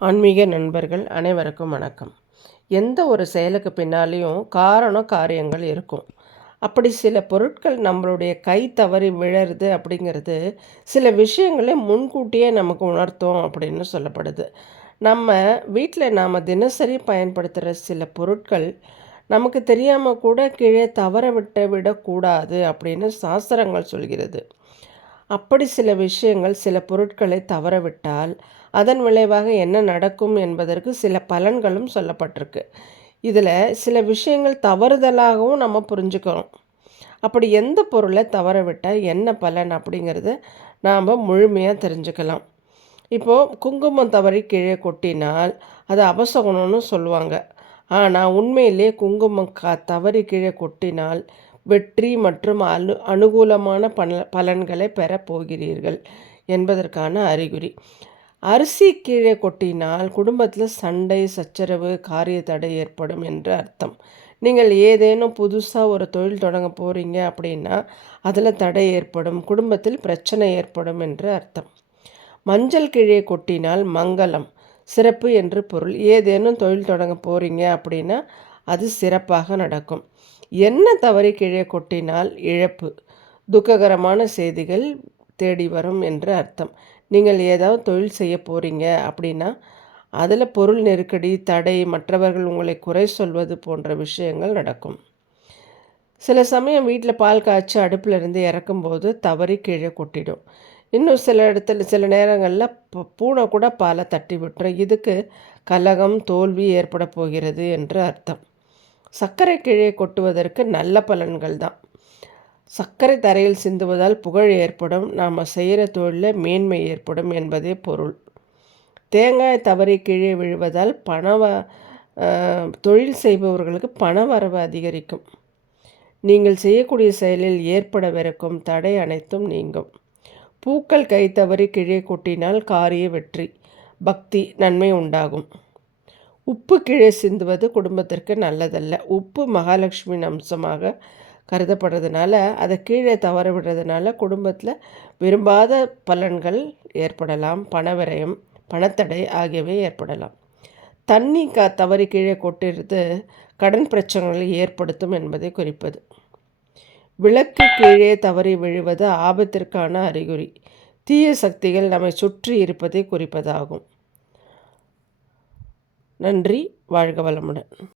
ஆன்மீக நண்பர்கள் அனைவருக்கும் வணக்கம். எந்த ஒரு செயலுக்கு பின்னாலேயும் காரணம் காரியங்கள் இருக்கும். அப்படி சில பொருட்கள் நம்மளுடைய கை தவறி விழருது அப்படிங்கிறது சில விஷயங்களை முன்கூட்டியே நமக்கு உணர்த்தோம் அப்படின்னு சொல்லப்படுது. நம்ம வீட்டில் நாம் தினசரி பயன்படுத்துகிற சில பொருட்கள் நமக்கு தெரியாமல் கூட கீழே தவற விட்டு விடக்கூடாது அப்படின்னு சாஸ்திரங்கள் சொல்கிறது. அப்படி சில விஷயங்கள் சில பொருட்களை தவறவிட்டால் அதன் விளைவாக என்ன நடக்கும் என்பதற்கு சில பலன்களும் சொல்லப்பட்டிருக்கு. இதில் சில விஷயங்கள் தவறுதலாகவும் நம்ம புரிஞ்சுக்கிறோம். அப்படி எந்த பொருளை தவற விட்டால் என்ன பலன் அப்படிங்கிறத நாம் முழுமையாக தெரிஞ்சுக்கலாம். இப்போது குங்குமம் தவறி கீழே கொட்டினால் அது அபசகுணம்னு சொல்லுவாங்க. ஆனால் உண்மையிலே குங்குமம் க தவறி கீழே கொட்டினால் வெற்றி மற்றும் அனு அனுகூலமான பல பலன்களை பெறப் போகிறீர்கள் என்பதற்கான அறிகுறி. அரிசி கீழே கொட்டினால் குடும்பத்தில் சண்டை சச்சரவு காரிய தடை ஏற்படும் என்று அர்த்தம். நீங்கள் ஏதேனும் புதுசாக ஒரு தொழில் தொடங்க போகிறீங்க அப்படின்னா அதில் தடை ஏற்படும் குடும்பத்தில் பிரச்சனை ஏற்படும் என்று அர்த்தம். மஞ்சள் கீழே கொட்டினால் மங்களம் சிறப்பு என்று பொருள். ஏதேனும் தொழில் தொடங்க போகிறீங்க அப்படின்னா அது சிறப்பாக நடக்கும். என்ன தவறி கீழே கொட்டினால் இழப்பு? துக்ககரமான செய்திகள் தேடி வரும் என்று அர்த்தம். நீங்கள் ஏதாவது தொழில் செய்ய போகிறீங்க அப்படின்னா அதில் பொருள் நெருக்கடி தடை மற்றவர்கள் உங்களை குறை சொல்வது போன்ற விஷயங்கள் நடக்கும். சில சமயம் வீட்டில் பால் காய்ச்சி அடுப்பில் இருந்து இறக்கும்போது தவறி கீழே கொட்டிடும். இன்னும் சில இடத்துல சில நேரங்களில் பூனை கூட பாலை தட்டி விட்டுரும். இதுக்கு கலகம் தோல்வி ஏற்பட போகிறது என்று அர்த்தம். சர்க்கரை கீழே கொட்டுவதற்கு நல்ல பலன்கள் தான். சர்க்கரை தரையில் சிந்துவதால் புகழ் ஏற்படும். நாம் செய்கிற தொழிலில் மேன்மை ஏற்படும் என்பதே பொருள். தேங்காய் தவறி கீழே விழுவதால் பணவ தொழில் செய்பவர்களுக்கு பண வரவு அதிகரிக்கும். நீங்கள் செய்யக்கூடிய செயலில் ஏற்படவிருக்கும் தடை அனைத்தும் நீங்கும். பூக்கள் கை தவறி கீழே கொட்டினால் காரிய வெற்றி பக்தி நன்மை உண்டாகும். உப்பு கீழே சிந்துவது குடும்பத்திற்கு நல்லதல்ல. உப்பு மகாலட்சுமியின் அம்சமாக கருதப்படுறதுனால அதை கீழே தவற விடுறதுனால குடும்பத்தில் விரும்பாத பலன்கள் ஏற்படலாம். பணவிரயம் பணத்தடை ஆகியவை ஏற்படலாம். தண்ணி க தவறி கீழே கொட்டிருது கடன் பிரச்சனைகளை ஏற்படுத்தும் என்பதை குறிப்பது. விளக்கு கீழே தவறி விழுவது ஆபத்திற்கான அறிகுறி. தீய சக்திகள் நம்மை சுற்றி இருப்பதை குறிப்பதாகும். நன்றி வாழ்க வளமுடன்.